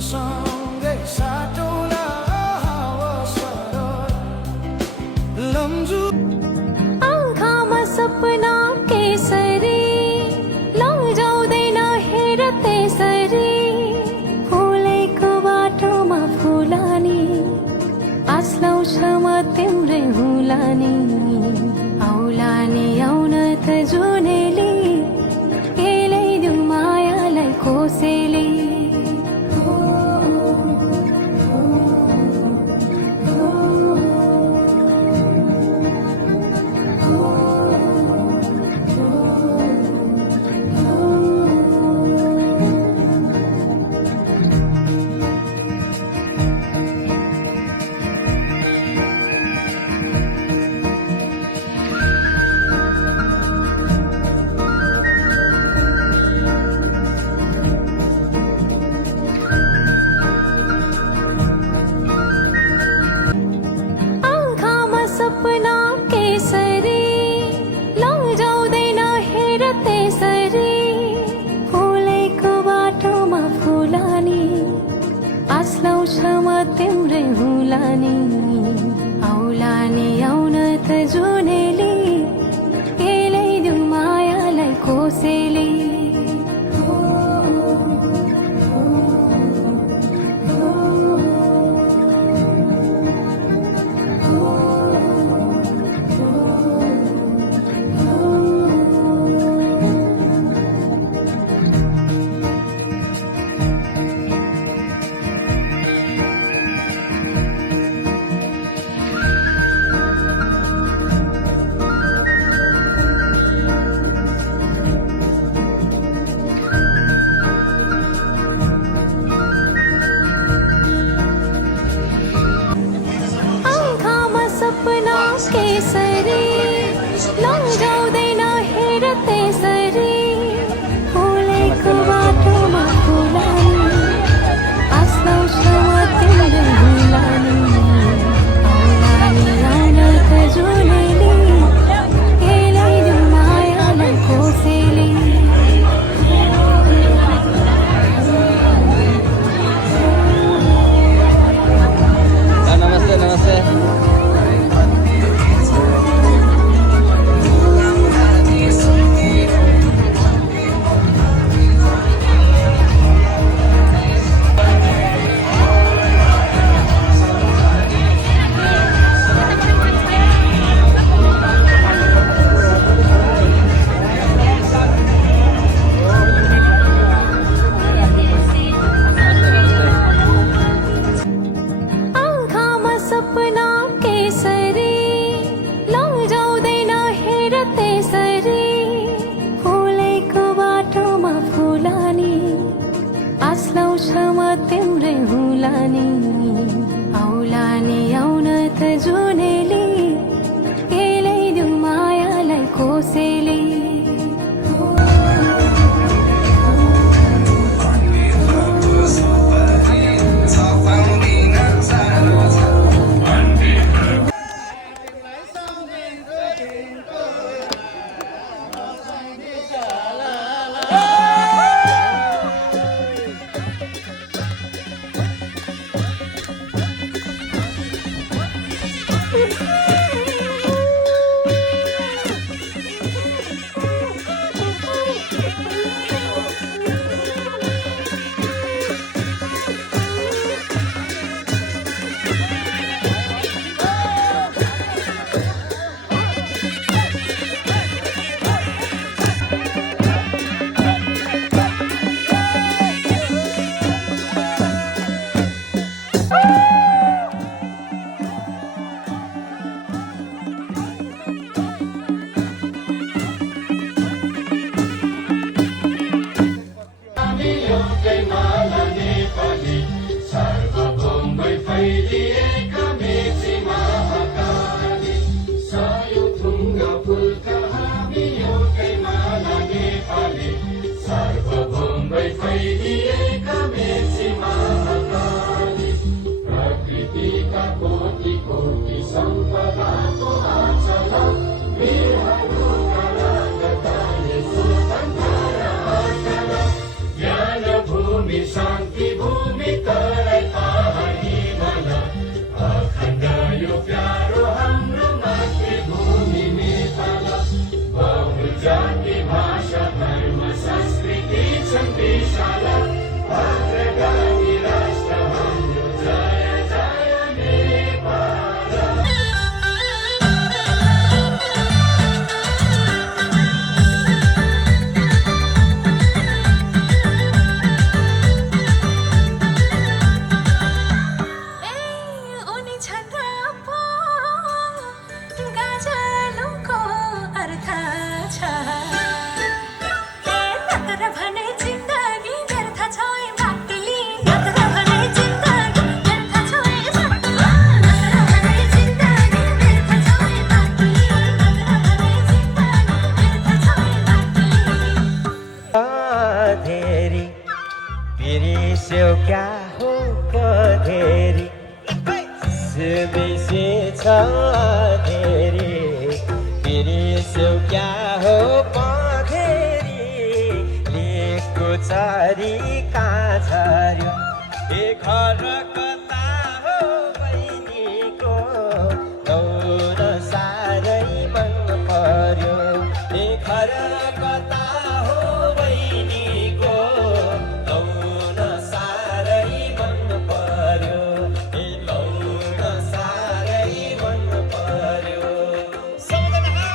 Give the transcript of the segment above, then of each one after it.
सँगै साटौँला हावा सरल लम्जु आँखामा सपना केसरी लौजाउँदैन हेर त्यसरी फुलेको बाटोमा फुलानी आस लाउँछ म तिम्रै हुलानी आउलानी आउन त जुनेली केलाइदिउ मायालाई कोसेली सपना केसरी लौजाउँदैन हेर त्यसरी फुलेको बाटोमा फुलानी आस लाउँछ म तिम्रै हुलानी आउलानी आउन त जुनेली केलाइदिउ मायालाई कोसेली सपना केसरी लौजाउँदैन हेर त्यसरी फुलेको बाटोमा फुलानी आस लाउँछ म तिम्रै हुलानी आउलानी आउन त जुनेली केलाइदिउ मायालाई कोसेली नमस्ते नमस्ते सपना केसरी लौजाउँदैन हेर त्यसरी फुलेको बाटोमा फुलानी आस लाउँछ म तिम्रै हुलानी आउलानी आउन त जुनेली केलाइदिउ मायालाई कोसेली शान्ति भूमि उनी छत्र पो गाजलको अर्थ छ नत्र भने जिन्दगी व्यर्थ छ बाटुली नत्र भने जिन्दगी व्यर्थ छ बाटुली नत्र भने जिन्दगी व्यर्थ छ बाटुली नत्र भने जिन्दगी व्यर्थ छ बाटुली धेरी बिर्स्यौ क्या हो पधेरी बिर्सेछ धेरै बिर्स्यौ क्या हो पधेरी लेखको चरी कहाँ झर्यो ए घर कता हो बहिनीको दौड साह्रै मन पर्यो ए घर कता हो बहिनीको दौड साह्रै मन पर्यो ए दौड साह्रै मन पर्यो सबैजना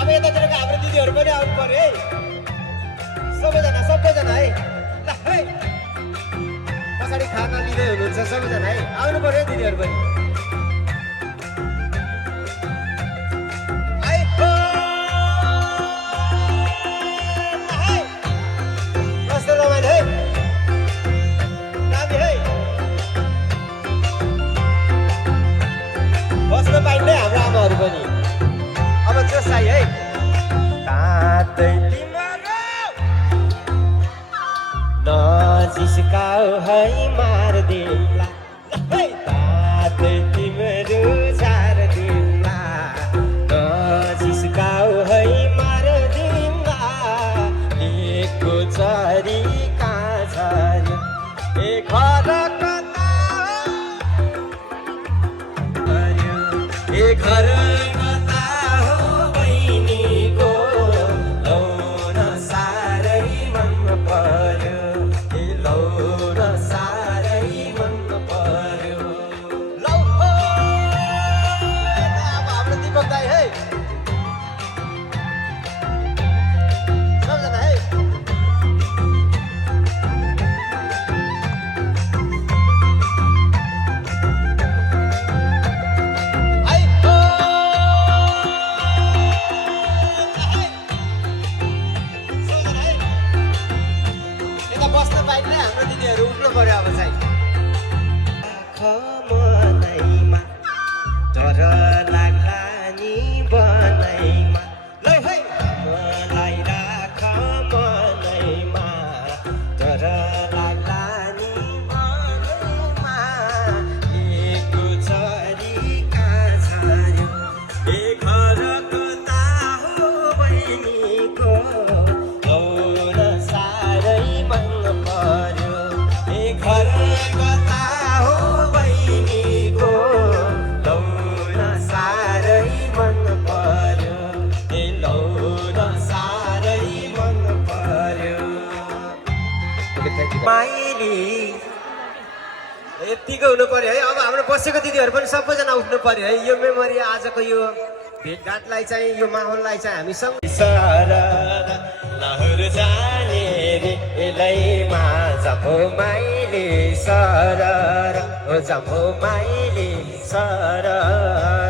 अब यतातिरको हाम्रो दिदीहरू पनि आउनु पर्यो है सबैजना है ल है पछाडि खाना लिँदै हुनुहुन्छ सबैजना है आउनु पर्यो दिदीहरू पनि है हो ल है कस्तो रमाइलो है दामी है बस्न पाइँदै हाम्रो आमाहरू पनि अब जोस आयो है तातै तिम्रो नजिस्काऊ है मार्दिउँला है तातै तिम्रो झार्दिउँला नजिस्काऊ है मार्दिउँला लेखको चरी कहाँ झर्यो ए घर कता पर्यो ए घर कता हो बहिनीको लौन साह्रै मन पर्यो ए लौन साह्रै मन पर्यो लौ हो अब हाम्रो दीपक दाइ है सबजना है है हो है सबजना है यता बस्न पाइँदैन हाम्रो दिदीहरू उठ्नु पर्यो अब चाहिँ मनैमा डर लाग्ला नि बनैमा ल है मलाई राख मनैमा डर लाग्ला नि बनैमा लेखको चरी कहाँ झर्यो ए घर कता हो बहिनीको लौन साह्रै मन पर्यो ए घर कता हो बहिनीको लौन साह्रै मन पर्यो ए लौन साह्रै मन पर्यो माइली यतिको हुनु पर्यो है अब हाम्रो बसेको दिदीहरू पनि सबैजना उठ्नु पर्यो है यो मेमोरी आजको यो भेटघाटलाई चाहिँ यो माहौललाई चाहिँ हामीसँग सरर लहर जाने रे एलैमा जम्बो माइली सरर ओ जम्बो माइली सरर